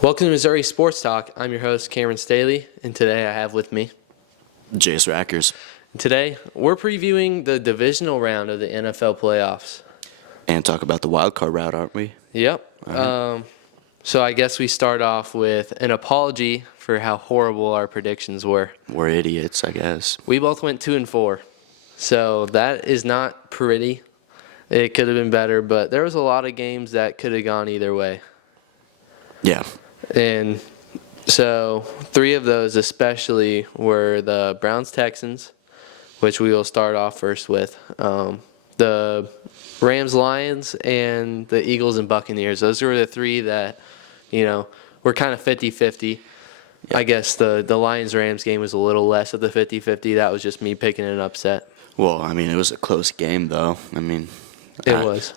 Welcome to Missouri Sports Talk. I'm your host, Cameron Staley, and today I have with me Jace Rackers. Today, we're previewing the divisional round of the NFL playoffs. And talk about the Wildcard route, aren't we? Yep. Right. So I guess we start off with an apology for how horrible our predictions were. We're idiots, I guess. We both went 2-4. So that is not pretty. It could have been better, but there was a lot of games that could have gone either way. Yeah. And so 3 of those especially were the Browns-Texans, which we will start off first with. The Rams-Lions and the Eagles and Buccaneers. Those were the 3 that, were kind of 50-50. Yeah. I guess the Lions-Rams game was a little less of the 50-50. That was just me picking an upset. Well, it was a close game, though. It was.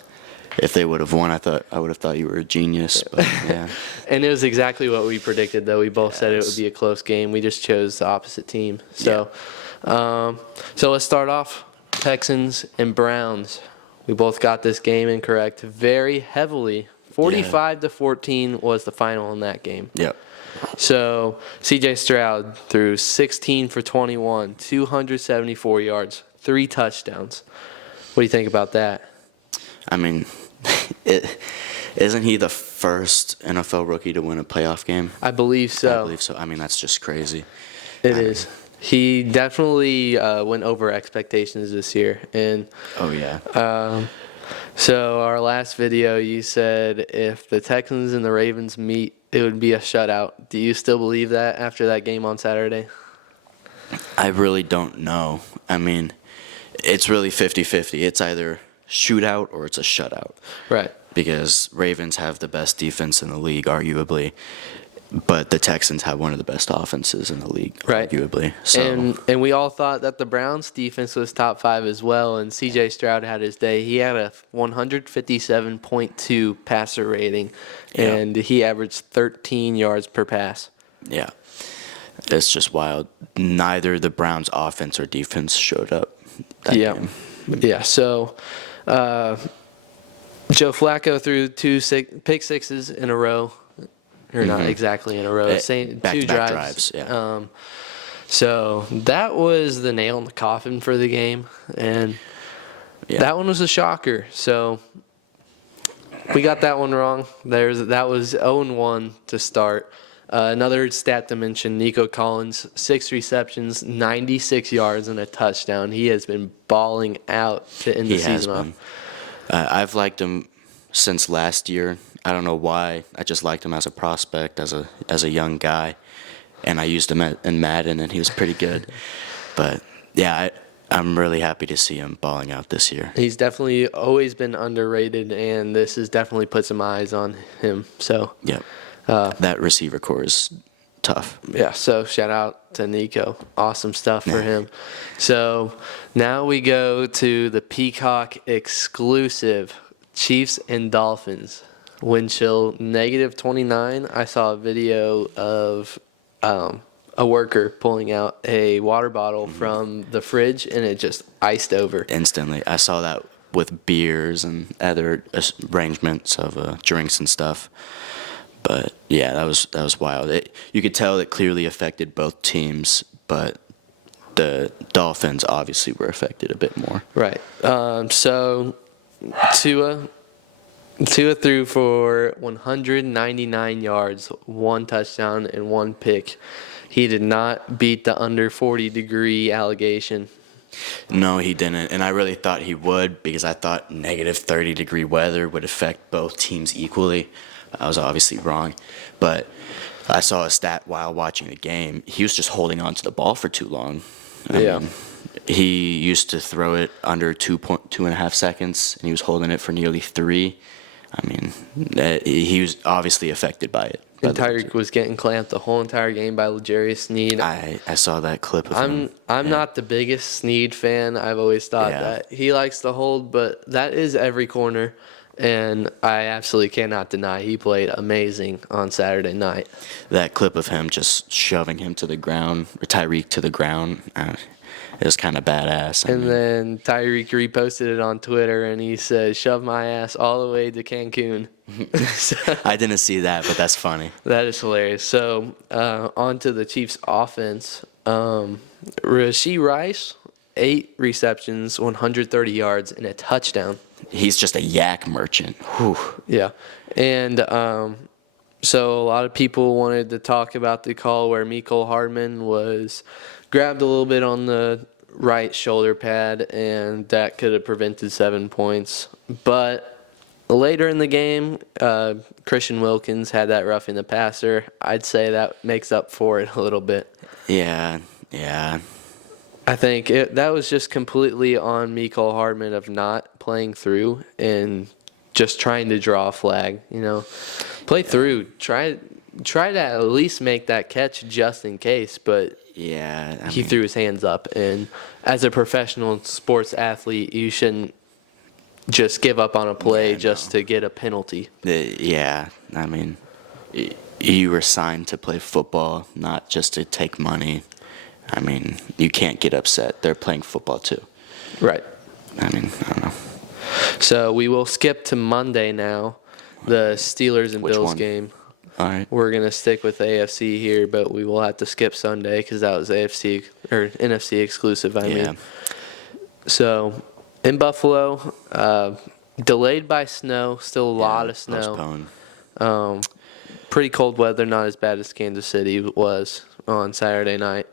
If they would have won, I would have thought you were a genius. But yeah. And it was exactly what we predicted, though. We both said it would be a close game. We just chose the opposite team. So, so let's start off. Texans and Browns. We both got this game incorrect very heavily. 45-14 was the final in that game. Yep. So C.J. Stroud threw 16 for 21, 274 yards, 3 touchdowns. What do you think about that? Isn't he the first NFL rookie to win a playoff game? I believe so. That's just crazy. It is. He definitely went over expectations this year. And oh, yeah. So our last video, you said if the Texans and the Ravens meet, it would be a shutout. Do you still believe that after that game on Saturday? I really don't know. It's really 50-50. It's either shootout or it's a shutout. Right. Because Ravens have the best defense in the league, arguably, but the Texans have one of the best offenses in the league, right, arguably. So. And we all thought that the Browns' defense was top 5 as well, and C.J. Stroud had his day. He had a 157.2 passer rating, and he averaged 13 yards per pass. Yeah. It's just wild. Neither the Browns' offense or defense showed up that game. Yeah, so Joe Flacco threw 2 pick sixes in a row. Or not exactly in a row. Same 2 drives. Yeah. So that was the nail in the coffin for the game, and that one was a shocker. So we got that one wrong. That was 0-1 to start. Another stat to mention: Nico Collins, 6 receptions, 96 yards, and a touchdown. He has been balling out to end the season off. I've liked him since last year. I don't know why. I just liked him as a prospect, as a young guy, and I used him in Madden, and he was pretty good. But yeah, I'm really happy to see him balling out this year. He's definitely always been underrated, and this has definitely put some eyes on him. So yeah, that receiver core is tough. Yeah. So shout out to Nico. Awesome stuff for him. So now we go to the Peacock exclusive Chiefs and Dolphins. Wind chill -29. I saw a video of a worker pulling out a water bottle from the fridge, and it just iced over. Instantly. I saw that with beers and other arrangements of drinks and stuff. But yeah, that was wild. You could tell it clearly affected both teams, but the Dolphins obviously were affected a bit more. Right. So Tua threw for 199 yards, 1 touchdown, and 1 pick. He did not beat the under 40-degree allegation. No, he didn't, and I really thought he would because I thought negative 30-degree weather would affect both teams equally. I was obviously wrong, but I saw a stat while watching the game. He was just holding on to the ball for too long. I mean, he used to throw it under 2.5 seconds, and he was holding it for nearly 3. He was obviously affected by it. Tyreek was getting clamped the whole entire game by L'Jarius Sneed. I saw that clip of him. I'm not the biggest Sneed fan. I've always thought that he likes to hold, but that is every corner, and I absolutely cannot deny he played amazing on Saturday night. That clip of him just shoving him to the ground, or Tyreek to the ground, It was kind of badass. And then Tyreek reposted it on Twitter, and he said, "Shove my ass all the way to Cancun." So, I didn't see that, but that's funny. that is hilarious. So on to the Chiefs' offense. Rashee Rice, 8 receptions, 130 yards, and a touchdown. He's just a yak merchant. Whew. Yeah. And so a lot of people wanted to talk about the call where Mecole Hardman was grabbed a little bit on the right shoulder pad, and that could have prevented 7 points. But later in the game, Christian Wilkins had that roughing the passer. I'd say that makes up for it a little bit. Yeah. I think that was just completely on Mecole Hardman of not playing through and just trying to draw a flag. Play through. Try to at least make that catch just in case. But Yeah. he threw his hands up. And as a professional sports athlete, you shouldn't just give up on a play to get a penalty. Yeah. You were signed to play football, not just to take money. You can't get upset. They're playing football too. Right. I don't know. So we will skip to Monday now, the Steelers and Which Bills one? game. All right. We're going to stick with AFC here, but we will have to skip Sunday because that was AFC or NFC exclusive, I mean. So in Buffalo, delayed by snow, still a lot of snow. Postponed. Pretty cold weather, not as bad as Kansas City was on Saturday night.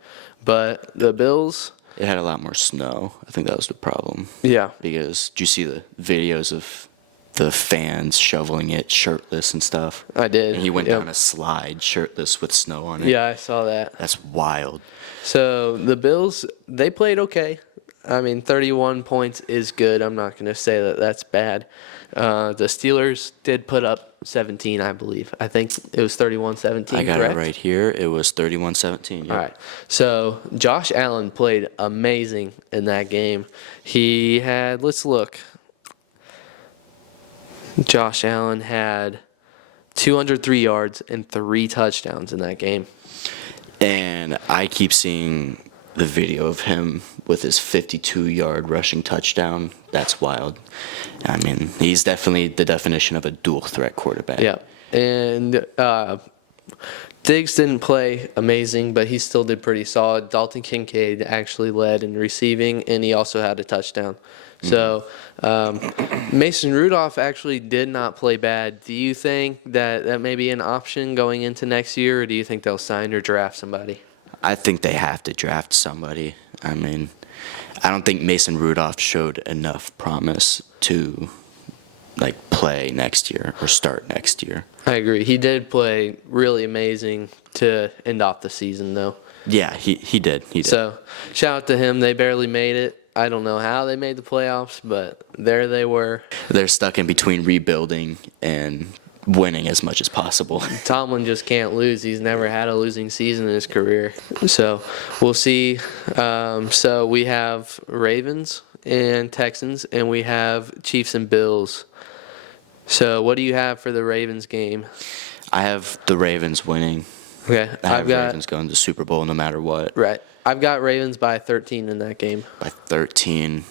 But the Bills, It had a lot more snow. I think that was the problem. yeah. Because did you see the videos of the fans shoveling it shirtless and stuff? I did. And he went Yep. down a slide shirtless with snow on it. Yeah, I saw that. That's wild. So the Bills, they played okay. 31 points is good. I'm not going to say that that's bad. The Steelers did put up 17, I believe. I think it was 31-17, I got correct? it right here. It was 31-17. Yep. All right. So Josh Allen played amazing in that game. He had, let's look. Josh Allen had 203 yards and 3 touchdowns in that game. And I keep seeing the video of him with his 52-yard rushing touchdown. That's wild. He's definitely the definition of a dual-threat quarterback. Yeah. And Diggs didn't play amazing, but he still did pretty solid. Dalton Kincaid actually led in receiving, and he also had a touchdown. So Mason Rudolph actually did not play bad. Do you think that may be an option going into next year, or do you think they'll sign or draft somebody? I think they have to draft somebody. I don't think Mason Rudolph showed enough promise to play next year or start next year. I agree. He did play really amazing to end off the season, though. Yeah, he did. So shout out to him. They barely made it. I don't know how they made the playoffs, but there they were. They're stuck in between rebuilding and winning as much as possible. Tomlin just can't lose. He's never had a losing season in his career. So we'll see. So we have Ravens and Texans, and we have Chiefs and Bills. So what do you have for the Ravens game? I have the Ravens winning. Okay, I have Ravens going to the Super Bowl no matter what. Right. I've got Ravens by 13 in that game. By 13.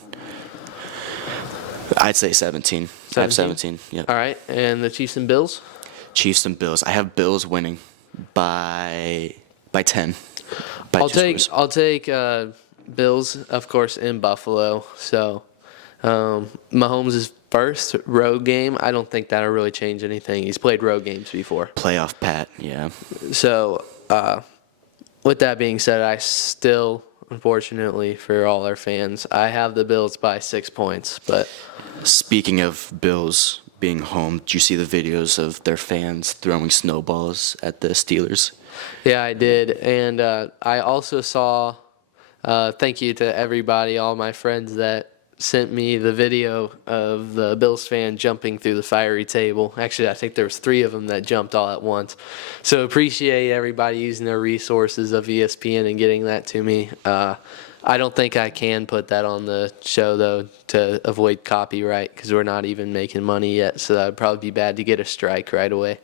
I'd say 17. I have 17. Yeah. All right. And the Chiefs and Bills? Chiefs and Bills. I have Bills winning by 10. I'll take Bills, of course, in Buffalo. So Mahomes' first road game, I don't think that'll really change anything. He's played road games before. Playoff Pat, yeah. So with that being said, I still, unfortunately for all our fans, I have the Bills by 6 points. But speaking of Bills being home, did you see the videos of their fans throwing snowballs at the Steelers? yeah, I did. And I also saw, thank you to everybody, all my friends that sent me the video of the Bills fan jumping through the fiery table. Actually, I think there was 3 of them that jumped all at once. So appreciate everybody using their resources of ESPN and getting that to me. I don't think I can put that on the show, though, to avoid copyright because we're not even making money yet. So that would probably be bad to get a strike right away.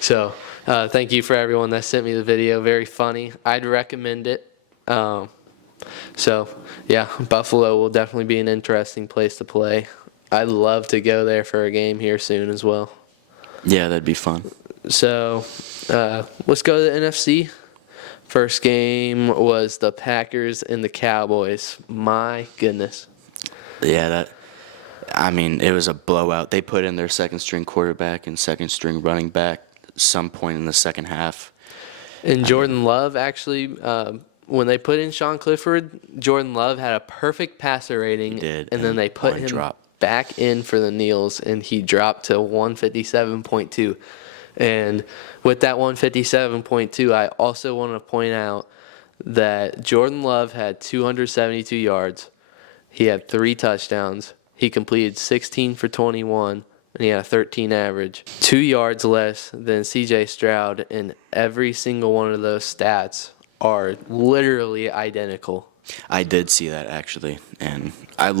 So thank you for everyone that sent me the video. Very funny. I'd recommend it. So, yeah, Buffalo will definitely be an interesting place to play. I'd love to go there for a game here soon as well. Yeah, that'd be fun. So, let's go to the NFC. First game was the Packers and the Cowboys. My goodness. Yeah, it was a blowout. They put in their second-string quarterback and second-string running back some point in the second half. And Jordan Love, actually, when they put in Sean Clifford, Jordan Love had a perfect passer rating. He did, And then they put him back in for the kneels, and he dropped to 157.2. And with that 157.2, I also want to point out that Jordan Love had 272 yards. He had 3 touchdowns. He completed 16 for 21, and he had a 13 average. 2 yards less than C.J. Stroud, and every single one of those stats are literally identical. I did see that, actually. And I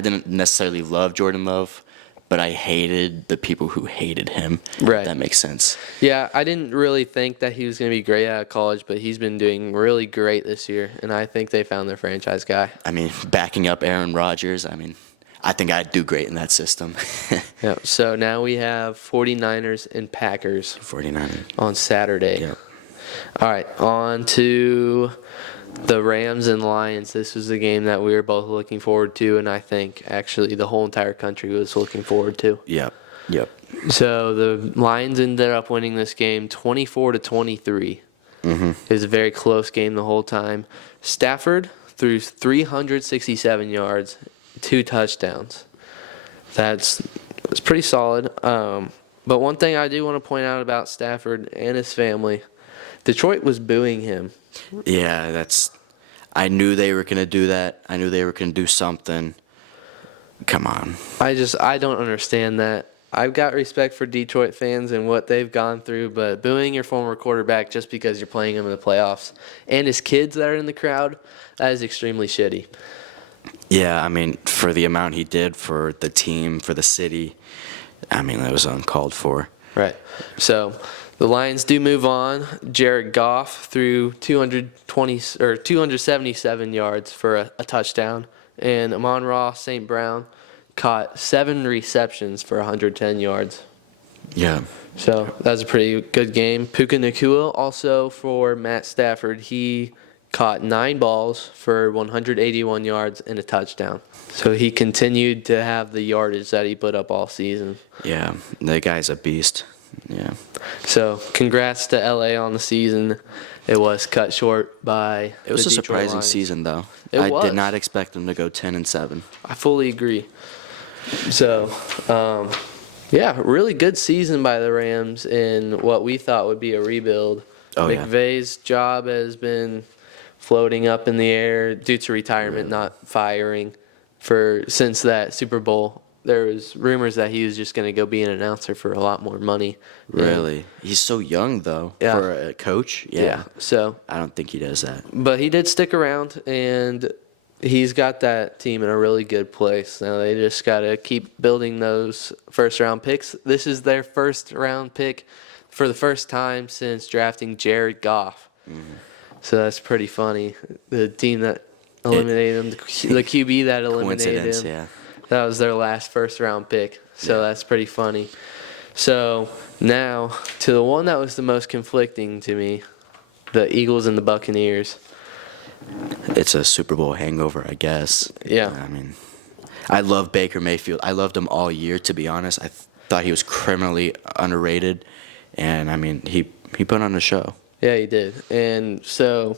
didn't necessarily love Jordan Love, but I hated the people who hated him. Right. If that makes sense. Yeah, I didn't really think that he was going to be great out of college, but he's been doing really great this year, and I think they found their franchise guy. Backing up Aaron Rodgers, I think I'd do great in that system. Yeah. So now we have 49ers and Packers 49ers. on Saturday. Yep. All right, on to the Rams and Lions. This was a game that we were both looking forward to, and I think actually the whole entire country was looking forward to. Yep. So the Lions ended up winning this game 24-23. Mm-hmm. It was a very close game the whole time. Stafford threw 367 yards, 2 touchdowns. That's pretty solid. But one thing I do want to point out about Stafford and his family, Detroit was booing him. Yeah, I knew they were going to do that. I knew they were going to do something. Come on. I don't understand that. I've got respect for Detroit fans and what they've gone through, but booing your former quarterback just because you're playing him in the playoffs and his kids that are in the crowd, that is extremely shitty. Yeah, for the amount he did for the team, for the city, that was uncalled for. Right. So the Lions do move on. Jared Goff threw 277 yards for a touchdown, and Amon-Ra St. Brown caught 7 receptions for 110 yards. Yeah. So that was a pretty good game. Puka Nacua also for Matt Stafford. He caught 9 balls for 181 yards and a touchdown. So he continued to have the yardage that he put up all season. Yeah, that guy's a beast. Yeah. So congrats to LA on the season. It was cut short by It was the a Detroit surprising Lions. season, though. It I was. did not expect them to go 10-7. I fully agree. So, really good season by the Rams in what we thought would be a rebuild. Oh, yeah. McVay's job has been floating up in the air due to retirement, not firing. Since that Super Bowl, there was rumors that he was just going to go be an announcer for a lot more money. Really? He's so young, though, for a coach. Yeah. So I don't think he does that. But he did stick around, and he's got that team in a really good place. Now they just got to keep building those first-round picks. This is their first-round pick for the first time since drafting Jared Goff. Mm-hmm. So that's pretty funny. The team that eliminated him, the QB that eliminated him, yeah. that was their last first-round pick. So that's pretty funny. So now to the one that was the most conflicting to me, the Eagles and the Buccaneers. It's a Super Bowl hangover, I guess. Yeah. I love Baker Mayfield. I loved him all year, to be honest. I thought he was criminally underrated, and he put on a show. Yeah, he did. And so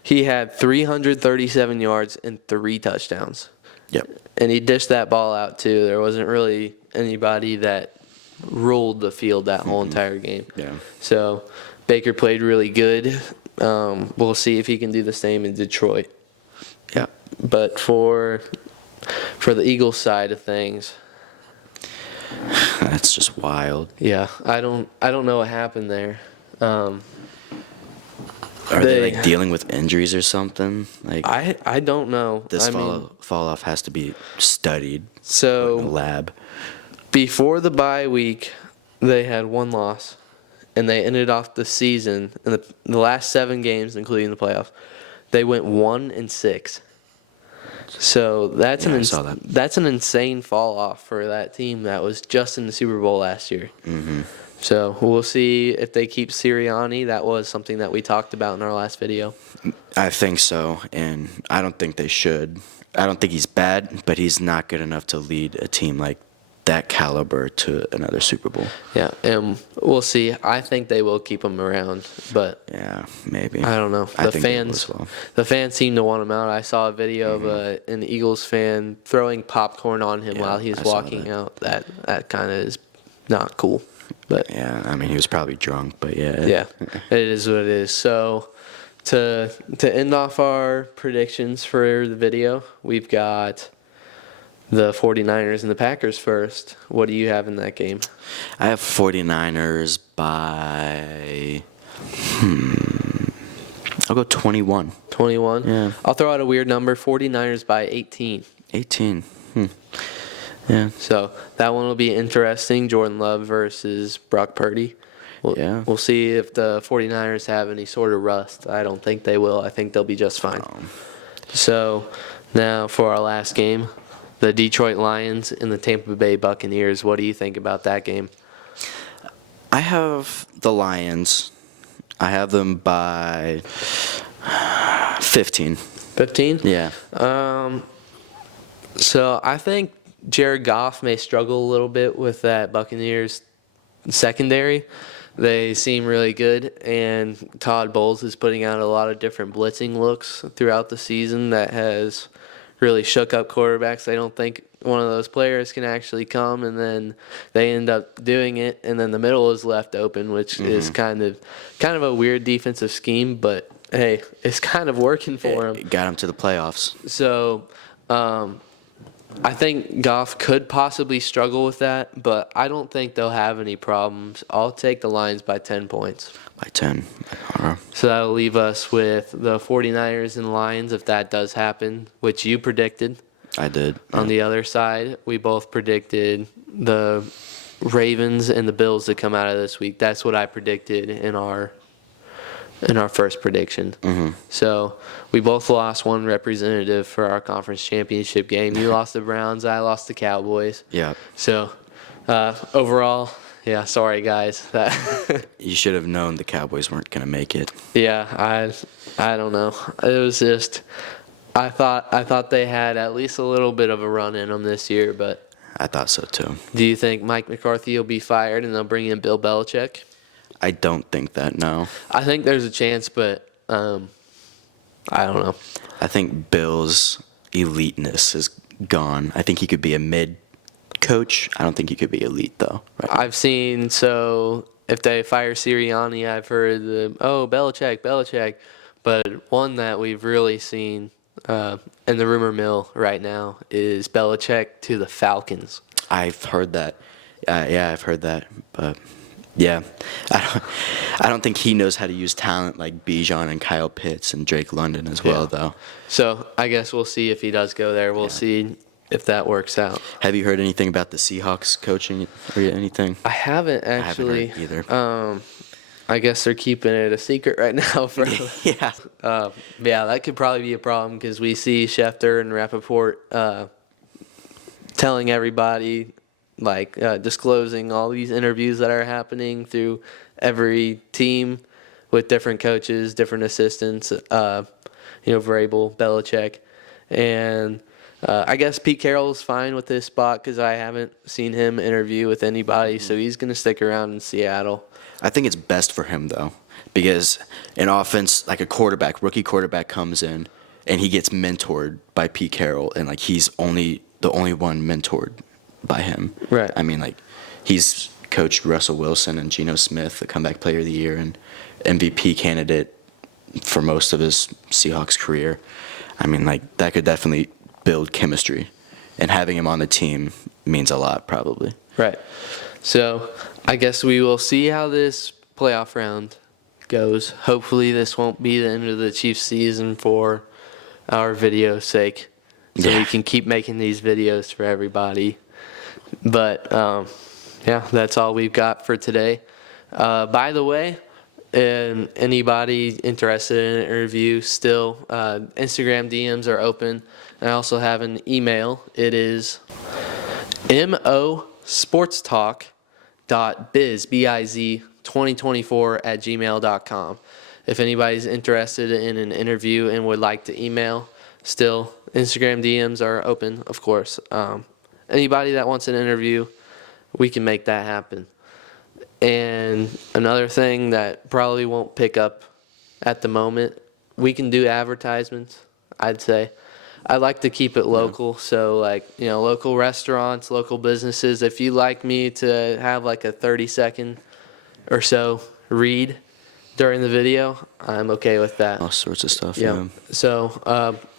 he had 337 yards and 3 touchdowns. Yep. And he dished that ball out, too. There wasn't really anybody that ruled the field that whole entire game. Yeah. So Baker played really good. We'll see if he can do the same in Detroit. Yeah. But for the Eagles side of things, that's just wild. yeah, I don't know what happened there. Are they dealing with injuries or something? I don't know. This fall off has to be studied. So in the lab. Before the bye week, they had 1 loss, and they ended off the season in the last 7 games, including the playoffs. they went 1-6. So that's I saw that. that's an insane fall off for that team that was just in the Super Bowl last year. Mm-hmm. So we'll see if they keep Sirianni. That was something that we talked about in our last video. I think so, and I don't think they should. I don't think he's bad, but he's not good enough to lead a team like that caliber to another Super Bowl. Yeah, and we'll see. I think they will keep him around, but yeah, maybe. I don't know. I think they will as well. The fans seem to want him out. I saw a video of an Eagles fan throwing popcorn on him while he was walking out. That kind of is not cool. But yeah, I mean, he was probably drunk, but yeah. Yeah, it is what it is. So to end off our predictions for the video, we've got the 49ers and the Packers first. What do you have in that game? I have 49ers by, I'll go 21. 21? Yeah. I'll throw out a weird number, 49ers by 18. 18. Yeah. So that one will be interesting, Jordan Love versus Brock Purdy. We'll see if the 49ers have any sort of rust. I don't think they will. I think they'll be just fine. So now for our last game, the Detroit Lions and the Tampa Bay Buccaneers. What do you think about that game? I have the Lions. I have them by 15. 15? Yeah. So I think Jared Goff may struggle a little bit with that Buccaneers secondary. They seem really good, and Todd Bowles is putting out a lot of different blitzing looks throughout the season that has really shook up quarterbacks. They don't think one of those players can actually come, and then they end up doing it, and then the middle is left open, which is kind of a weird defensive scheme, but hey, it's kind of working for them. It got them to the playoffs. So I think Goff could possibly struggle with that, but I don't think they'll have any problems. I'll take the Lions by 10 points. By 10. So that'll leave us with the 49ers and Lions if that does happen, which you predicted. I did. On the other side, we both predicted the Ravens and the Bills to come out of this week. That's what I predicted in our first prediction. So we both lost one representative for our conference championship game. You lost the Browns, I lost the Cowboys. Yeah. So overall, yeah, sorry guys. You should have known the Cowboys weren't going to make it. Yeah, I don't know. It was just I thought they had at least a little bit of a run in them this year, but I thought so too. Do you think Mike McCarthy will be fired and they'll bring in Bill Belichick? I don't think that, no. I think there's a chance, but I don't know. I think Bill's eliteness is gone. I think he could be a mid coach. I don't think he could be elite, though. Right? I've seen, so if they fire Sirianni, I've heard Belichick. But one that we've really seen in the rumor mill right now is Belichick to the Falcons. I've heard that. Yeah, I've heard that. But yeah, I don't think he knows how to use talent like Bijan and Kyle Pitts and Drake London as well, though. So I guess we'll see if he does go there. We'll see if that works out. Have you heard anything about the Seahawks coaching or anything? I haven't actually. I haven't heard either. I guess they're keeping it a secret right now. Yeah. Yeah, that could probably be a problem because we see Schefter and Rappaport telling everybody, disclosing all these interviews that are happening through every team with different coaches, different assistants, Vrabel, Belichick. And I guess Pete Carroll's fine with this spot because I haven't seen him interview with anybody, so he's going to stick around in Seattle. I think it's best for him, though, because in offense, like rookie quarterback comes in, and he gets mentored by Pete Carroll, and he's the only one mentored by him. Right. I mean, he's coached Russell Wilson and Geno Smith, the comeback player of the year and MVP candidate for most of his Seahawks career. I mean, that could definitely build chemistry, and having him on the team means a lot, probably. Right. So I guess we will see how this playoff round goes. Hopefully this won't be the end of the Chiefs season for our video's sake, so we can keep making these videos for everybody. But, that's all we've got for today. By the way, And anybody interested in an interview, still, Instagram DMs are open. And I also have an email. It is mosportstalk.biz, B-I-Z, 2024@gmail.com. If anybody's interested in an interview and would like to email, still, Instagram DMs are open, of course. Anybody that wants an interview, we can make that happen. And another thing that probably won't pick up at the moment, we can do advertisements, I'd say. I like to keep it local, so local restaurants, local businesses. If you'd like me to have like a 30-second or so read during the video, I'm okay with that. All sorts of stuff. Yeah. Yeah. So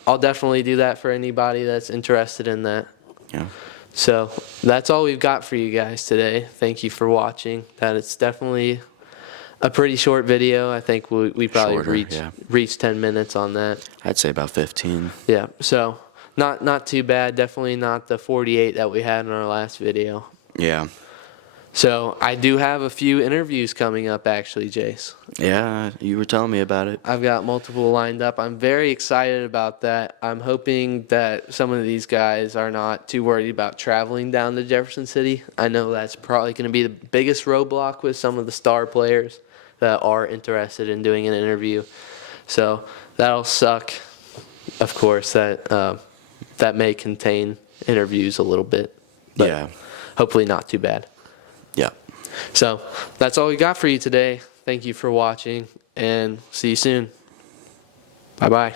I'll definitely do that for anybody that's interested in that. Yeah. So that's all we've got for you guys today. Thank you for watching. It's definitely a pretty short video. I think we probably reached 10 minutes on that. I'd say about 15. Yeah. So not too bad. Definitely not the 48 that we had in our last video. Yeah. So I do have a few interviews coming up, actually, Jace. Yeah, you were telling me about it. I've got multiple lined up. I'm very excited about that. I'm hoping that some of these guys are not too worried about traveling down to Jefferson City. I know that's probably going to be the biggest roadblock with some of the star players that are interested in doing an interview. So that'll suck, of course, that may contain interviews a little bit. But Yeah. hopefully not too bad. Yeah. So that's all we got for you today. Thank you for watching, and see you soon. Bye-bye.